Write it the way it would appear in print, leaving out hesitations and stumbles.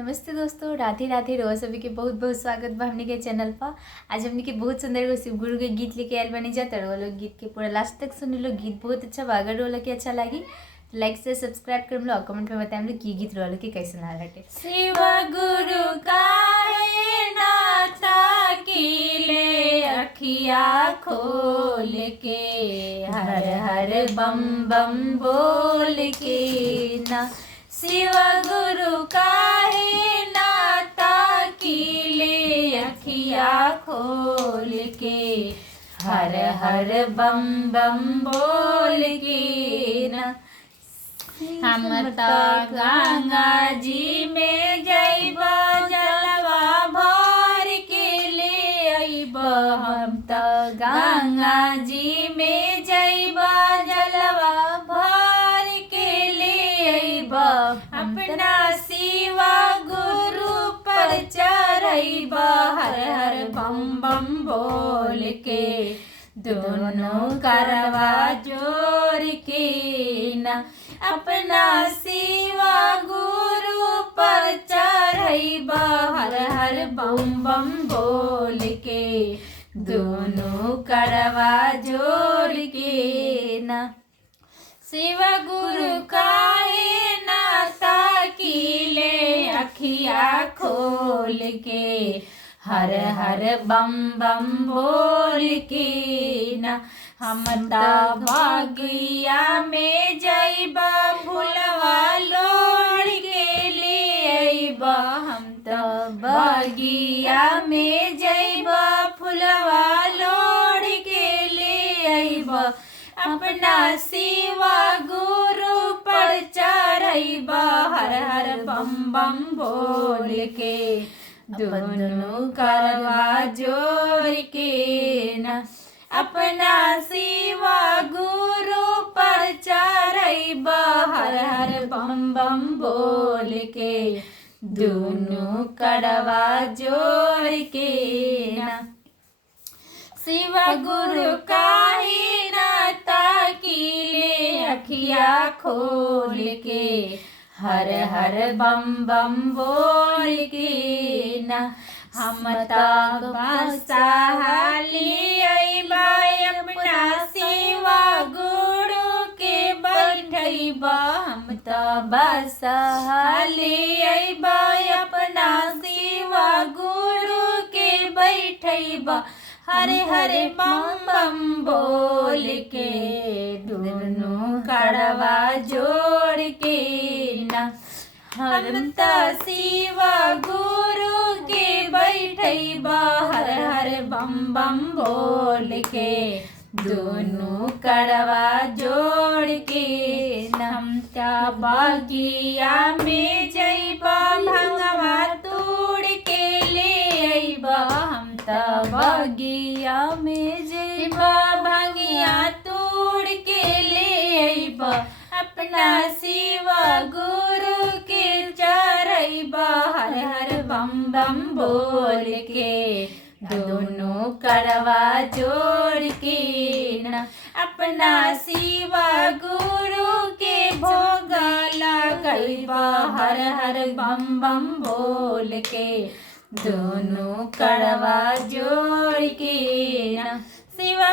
नमस्ते दोस्तों, राधे राधे। रोज सभी के बहुत बहुत स्वागत बा हमनी के चैनल पर। आज हमनी के बहुत सुंदर एगो शिव गुरु के गीत लेके आयल बनी जाता है। वो लोग गीत के पूरा लास्ट तक सुन लो। गीत बहुत अच्छा बा। अगर वो लोग के अच्छा लगी तो लाइक से सब्सक्राइब कर लो और कमेंट में बताएं कि गीत रोल के कैसे ना लगे। शिव गुरु काहे नाथा कीले अखिया खोल के, हर हर बम बम बोल के ना। शिव गुरु काहे नाता कीले अखिया खोल के, हर हर बम बम बोल के ना। हम तो गंगा जी में जइब जलवा भर के ले अइब। हम तो गंगा जी में जइब जलवा भर के ले अइब। अपना शिवा गुरु पर चढ़इब, हर हर बम बम बोल के, दोनों करवा जोड़ के ना। अपना शिवा गुरु पर चढ़इब, हर हर बम बम बोल के, दोनों करवा जोड़ के ना। शिव गुरु काहे नाता कीले अखिया खोल के, हर हर बम बम बोल के ना। हम तो बगिया में जइब फुलवा लोढ़ के ले अइब। हम तो बगिया में जइब फुलवा लोढ़ के ले अइब। अपना शिवा गुरु पर चढ़इब, हर हर बम बम बोल के, दोनों करवा जोड़ के ना। अपना शिवा गुरु पर चढ़इब, हर हर बम बम बोल के, दोनों करवा जोड़ के ना। शिव गुरु काहे नाता कीले अखिया खोल के, हर हर बम बम बोल के ना। हम तो बसहाली अइब अपना शिवा गुरु के बैठइब। हम तो बसहाली अइब अपना शिवा गुरु के बैठइब, हरे हरे बम बम बोल के, दोनों करवा जोड़ के ना। हम तो शिवा गुरु के बैठइब, हर हर बम बम बोल के, दोनों करवा जोड़ के ना। हम तो बगिया में जइब भंगवा तोड़ के ले अइब। हम तो बगिया में जइब भंगिया तोड़ के ले अइब। अपना शिवा गुरु के चढ़इब, हर हर बम बम बोल के, दोनों करवा जोड़ के ना। अपना शिवा गुरु के भोग लगइब, हर हर बम बम बोल के, दोनों करवा जोड़ के ना।